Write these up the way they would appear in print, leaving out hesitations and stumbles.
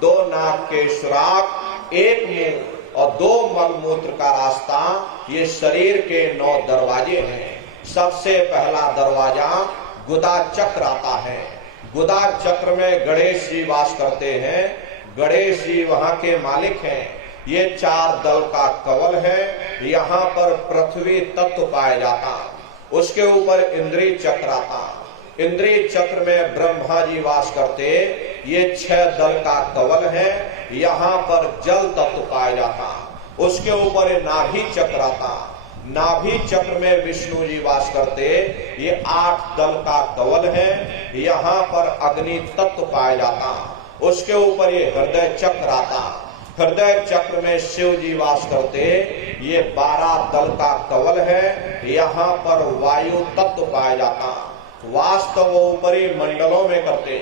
दो नाक के सुराख, एक मुंह और दो मलमूत्र का रास्ता, ये शरीर के 9 दरवाजे हैं। सबसे पहला दरवाजा गुदा चक्र आता है। गुदा चक्र में गणेश जी वास करते हैं। गणेश जी वहां के मालिक हैं। ये 4 दल का कवल है। यहाँ पर पृथ्वी तत्व पाया जाता। उसके ऊपर इंद्रिय चक्र आता। इंद्रिय चक्र में ब्रह्मा जी वास करते। ये 6 दल का कवल है। यहाँ पर जल तत्व पाया जाता। उसके ऊपर नाभि चक्र आता। नाभि चक्र में विष्णु जी वास करते। ये 8 दल का कवल है। यहाँ पर अग्नि तत्व पाया जाता। उसके ऊपर ये हृदय चक्र आता। हृदय चक्र में शिव जी वास करते। ये 12 दल का कवल है। यहाँ पर वायु तत्व पाया जाता। वास्तव वो ऊपरी मंडलों में करते,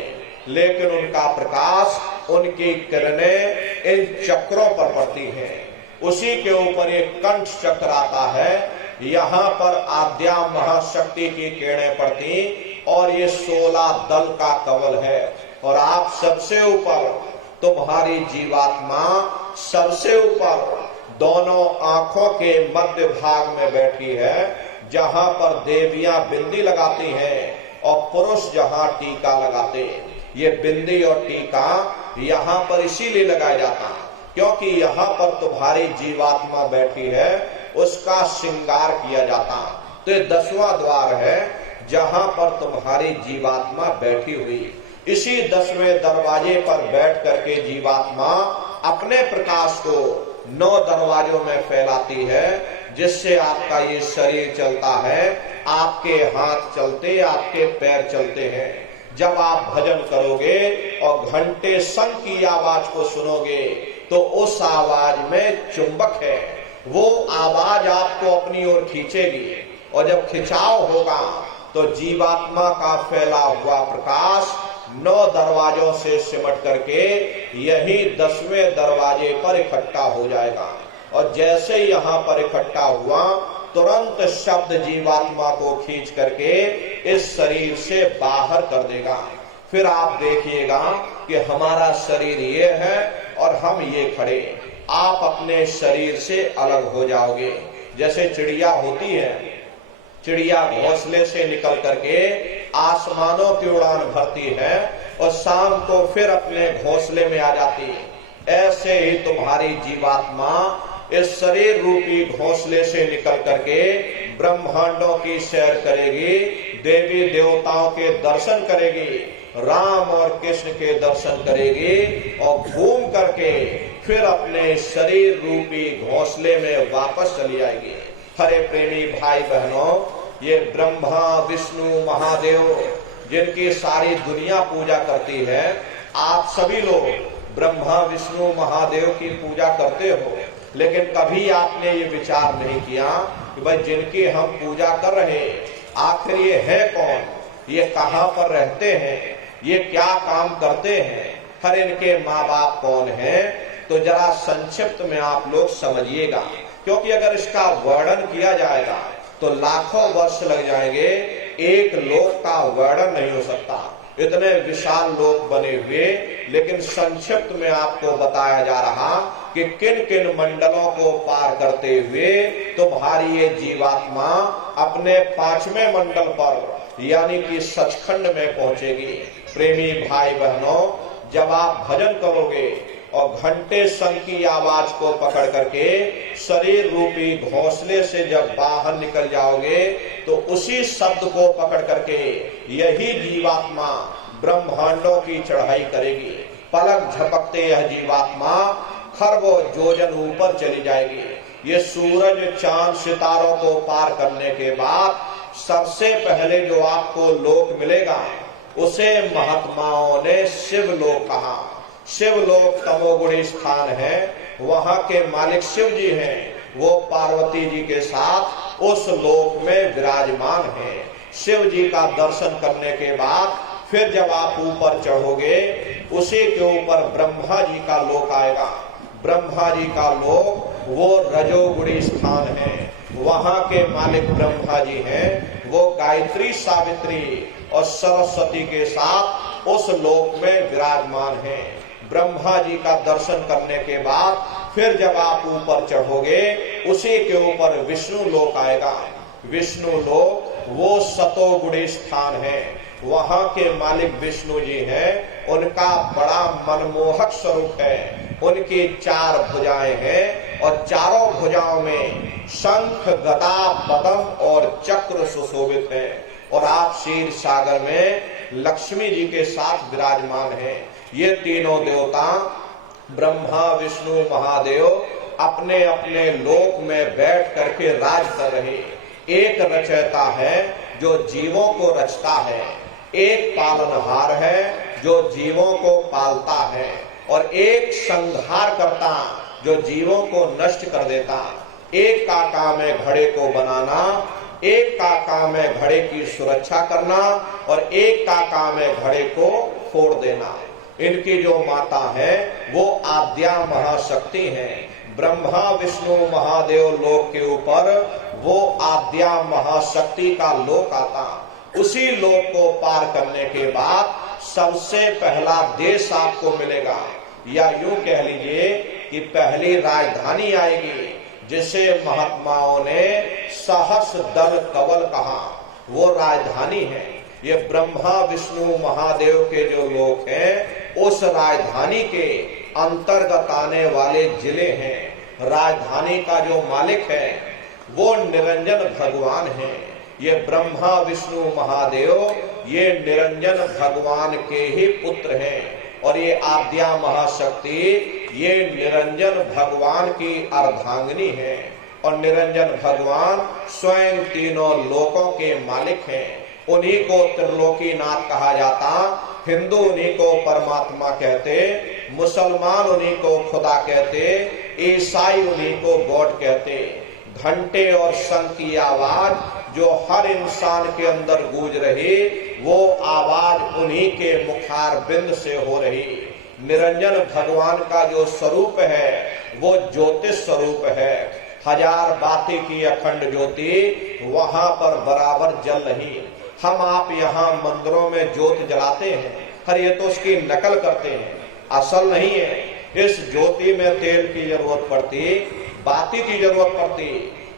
लेकिन उनका प्रकाश, उनकी किरणें इन चक्रों पर पड़ती हैं। उसी के ऊपर एक कंठ चक्र आता है। यहाँ पर आद्या महाशक्ति की किरणें पड़ती और ये 16 दल का कवल है। और आप सबसे ऊपर, तुम्हारी जीवात्मा सबसे ऊपर दोनों आंखों के मध्य भाग में बैठी है, जहां पर देवियां बिंदी लगाती हैं और पुरुष जहां टीका लगाते। ये बिंदी और टीका यहाँ पर इसीलिए लगाया जाता क्योंकि यहाँ पर तुम्हारी जीवात्मा बैठी है, उसका श्रृंगार किया जाता। तो ये 10वां द्वार है जहां पर तुम्हारी जीवात्मा बैठी हुई। इसी 10वें दरवाजे पर बैठ करके जीवात्मा अपने प्रकाश को 9 दरवाजों में फैलाती है, जिससे आपका ये शरीर चलता है। आपके हाथ चलते, आपके पैर चलते हैं। जब आप भजन करोगे और घंटे शंख की आवाज को सुनोगे तो उस आवाज में चुंबक है। वो आवाज आपको अपनी ओर खींचेगी और जब खिंचाव होगा तो जीवात्मा का फैला हुआ प्रकाश 9 दरवाजों से सिमट करके यही 10वें दरवाजे पर इकट्ठा हो जाएगा। और जैसे यहाँ पर इकट्ठा हुआ, तुरंत शब्द जीवात्मा को खींच करके इस शरीर से बाहर कर देगा। फिर आप देखिएगा कि हमारा शरीर ये है और हम ये खड़े। आप अपने शरीर से अलग हो जाओगे। जैसे चिड़िया होती है, चिड़िया घोंसले से निकल करके आसमानों की उड़ान भरती है और शाम को फिर अपने घोंसले में आ जाती है। ऐसे ही तुम्हारी जीवात्मा इस शरीर रूपी घोंसले से निकल करके ब्रह्मांडों की सैर करेगी, देवी देवताओं के दर्शन करेगी, राम और कृष्ण के दर्शन करेगी और घूम करके फिर अपने शरीर रूपी घोंसले में वापस चली आएगी। हरे प्रेमी भाई बहनों, ये ब्रह्मा विष्णु महादेव जिनकी सारी दुनिया पूजा करती है, आप सभी लोग ब्रह्मा विष्णु महादेव की पूजा करते हो, लेकिन कभी आपने ये विचार नहीं किया कि भाई जिनकी हम पूजा कर रहे आखिर ये है कौन, ये कहाँ पर रहते हैं, ये क्या काम करते हैं, हर इनके माँ बाप कौन हैं। तो जरा संक्षिप्त में आप लोग समझिएगा, क्योंकि अगर इसका वर्णन किया जाएगा तो लाखों वर्ष लग जाएंगे। एक लोक का वर्णन नहीं हो सकता, इतने विशाल लोक बने हुए। लेकिन संक्षिप्त में आपको बताया जा रहा कि किन किन मंडलों को पार करते हुए तुम्हारी ये जीवात्मा अपने 5वें मंडल पर यानी कि सचखंड में पहुंचेगी। प्रेमी भाई बहनों, जब आप भजन करोगे और घंटे शंख की आवाज को पकड़ करके शरीर रूपी घोंसले से जब बाहर निकल जाओगे तो उसी शब्द को पकड़ करके यही जीवात्मा ब्रह्मांडों की चढ़ाई करेगी। पलक झपकते यह जीवात्मा खरबों योजन ऊपर चली जाएगी। ये सूरज चांद सितारों को पार करने के बाद सबसे पहले जो आपको लोक मिलेगा उसे महात्माओं ने शिवलोक कहा। शिवलोक तमोगुणी स्थान है, वहां के मालिक शिव जी हैं। वो पार्वती जी के साथ उस लोक में विराजमान हैं। शिव जी का दर्शन करने के बाद फिर जब आप ऊपर चढ़ोगे उसी के ऊपर ब्रह्मा जी का लोक आएगा। ब्रह्मा जी का लोक वो रजोगुणी स्थान है, वहां के मालिक ब्रह्मा जी हैं। वो गायत्री सावित्री और सरस्वती के साथ उस लोक में विराजमान हैं। ब्रह्मा जी का दर्शन करने के बाद फिर जब आप ऊपर चढ़ोगे उसी के ऊपर विष्णु लोक आएगा। विष्णु लोक वो सतोगुणी स्थान है, वहां के मालिक विष्णु जी हैं। उनका बड़ा मनमोहक स्वरूप है, उनकी 4 भुजाएं हैं और चारों भुजाओं में शंख, गदा, पद्म और चक्र सुशोभित है। और आप क्षीर सागर में लक्ष्मी जी के साथ विराजमान हैं। ये तीनों देवता ब्रह्मा, विष्णु, महादेव अपने अपने लोक में बैठ करके राज कर रहे। एक रचयिता है जो जीवों को रचता है, एक पालनहार है जो जीवों को पालता है, और एक संहार करता जो जीवों को नष्ट कर देता। एक का काम है घड़े को बनाना, एक का काम है घड़े की सुरक्षा करना, और एक का काम है घड़े को फोड़ देना। इनकी जो माता है वो आद्या महाशक्ति है। ब्रह्मा, विष्णु, महादेव लोक के ऊपर वो आद्या महाशक्ति का लोक आता। उसी लोक को पार करने के बाद सबसे पहला देश आपको मिलेगा, या यूं कह लीजिए कि पहली राजधानी आएगी, जिसे महात्माओं ने सहस दल कवल कहा। वो राजधानी है। ये ब्रह्मा, विष्णु, महादेव के जो लोक हैं उस राजधानी के अंतर्गत आने वाले जिले हैं। राजधानी का जो मालिक है वो निरंजन भगवान है। ये ब्रह्मा, विष्णु, महादेव ये निरंजन भगवान के ही पुत्र हैं, और ये आद्या महाशक्ति ये निरंजन भगवान की अर्धांगिनी है। और निरंजन भगवान स्वयं तीनों लोकों के मालिक हैं। उन्हीं को त्रिलोकीनाथ कहा जाता। हिंदू उन्हीं को परमात्मा कहते, मुसलमान उन्हीं को खुदा कहते, ईसाई उन्हीं को गॉड कहते। घंटे और शंख की आवाज जो हर इंसान के अंदर गूंज रही, वो आवाज उन्हीं के मुखार बिंद से हो रही। निरंजन भगवान का जो स्वरूप है वो ज्योतिष स्वरूप है। 1000 बाती की अखंड ज्योति वहां पर बराबर जल रही। हम आप यहाँ मंदिरों में ज्योत जलाते हैं, हर ये तो उसकी नकल करते हैं, असल नहीं है। इस ज्योति में तेल की जरूरत पड़ती, बाती की जरूरत पड़ती,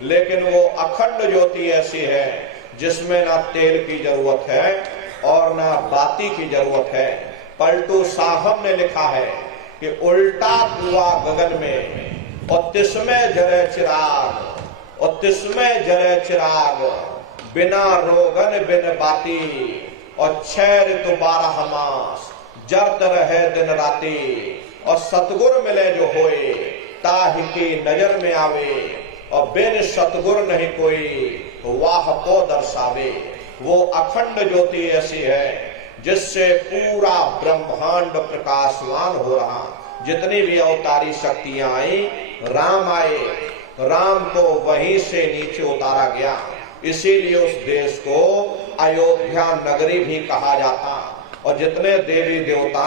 लेकिन वो अखंड ज्योति ऐसी है जिसमें ना तेल की जरूरत है और ना बाती की जरूरत है। पलटू साहब ने लिखा है कि उल्टा कुआ गगन में और तिसमें जरे चिराग, और तिसमें जरे चिराग, बिना रोगन बिन बाती, और 6 ऋतु 12 मास जरत रहे दिन राती, और सतगुर मिले जो होए ताहि की नजर में आवे, और बिन सतगुर नहीं कोई वाह को दर्शावे। वो अखंड ज्योति ऐसी है जिससे पूरा ब्रह्मांड प्रकाशवान हो रहा। जितनी भी अवतारी शक्तियां आई, राम आए, राम को वहीं से नीचे उतारा गया। इसीलिए उस देश को अयोध्या नगरी भी कहा जाता। और जितने देवी देवता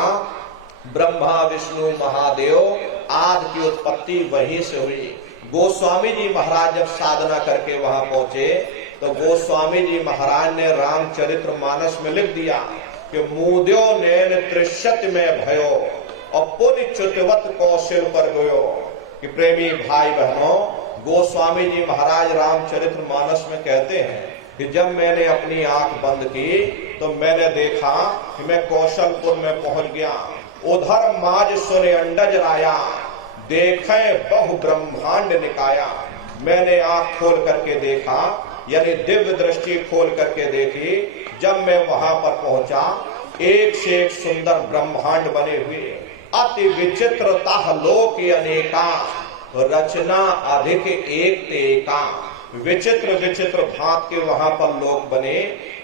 ब्रह्मा, विष्णु, महादेव आदि की उत्पत्ति वहीं से हुई। गोस्वामी जी महाराज जब साधना करके वहां पहुंचे तो गोस्वामी जी महाराज ने रामचरित्र मानस में लिख दिया कि मूद्यो नैन त्रिशत में भयो और पुण्य च्युतवत कौशल पर गयो। कि प्रेमी भाई बहनों, गोस्वामी जी महाराज रामचरित्र मानस में कहते हैं कि जब मैंने अपनी आंख बंद की तो मैंने देखा कि मैं कौशलपुर में पहुंच गया। उधर माज सुने अंडज राया, देखे बहु ब्रह्मांड निकाया। मैंने आंख खोल करके देखा, यानी दिव्य दृष्टि खोल करके देखी। जब मैं वहां पर पहुंचा, एक से एक सुंदर ब्रह्मांड बने हुए, अति विचित्रता लोक अनेका, रचना अधिक एक एका। विचित्र विचित्र भांत के वहां पर लोक बने,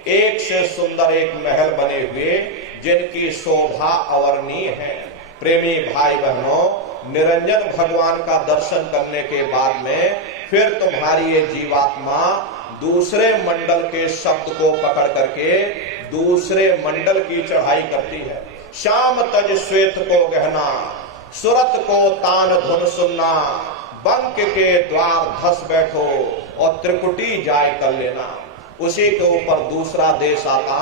एक से सुंदर एक महल बने हुए जिनकी शोभा अवर्णीय है। प्रेमी भाई बहनों, निरंजन भगवान का दर्शन करने के बाद में फिर तुम्हारी ये जीवात्मा दूसरे मंडल के शब्द को पकड़ करके दूसरे मंडल की चढ़ाई करती है। श्याम तज श्वेत को गहना, सुरत को तान धुन सुनना, बंक के द्वार धस बैठो और त्रिकुटी जाय कर लेना। उसी के ऊपर दूसरा देश आता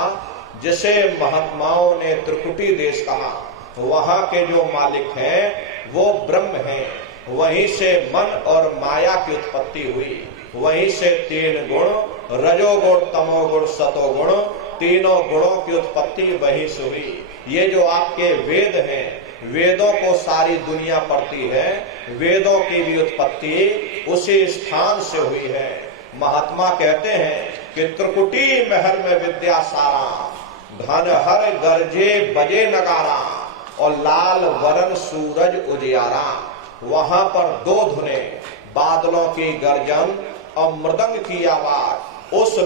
जिसे महात्माओं ने त्रिकुटी देश कहा। वहां के जो मालिक हैं वो ब्रह्म हैं। वहीं से मन और माया की उत्पत्ति हुई। वहीं से तीन गुण, रजोगुण, तमोगुण, सतोगुण, तीनों गुणों की उत्पत्ति वहीं से हुई। ये जो आपके वेद हैं, वेदों को सारी दुनिया पढ़ती है, वेदों की भी उत्पत्ति उसी स्थान से हुई है। महात्मा कहते हैं कि त्रिकुटी महल में विद्या सारा, धन हर गरजे बजे नगारा, और लाल वरन सूरज उजियारा। वहां पर दो धुनें, बादलों की गर्जन और मृदंग की आवाज, उस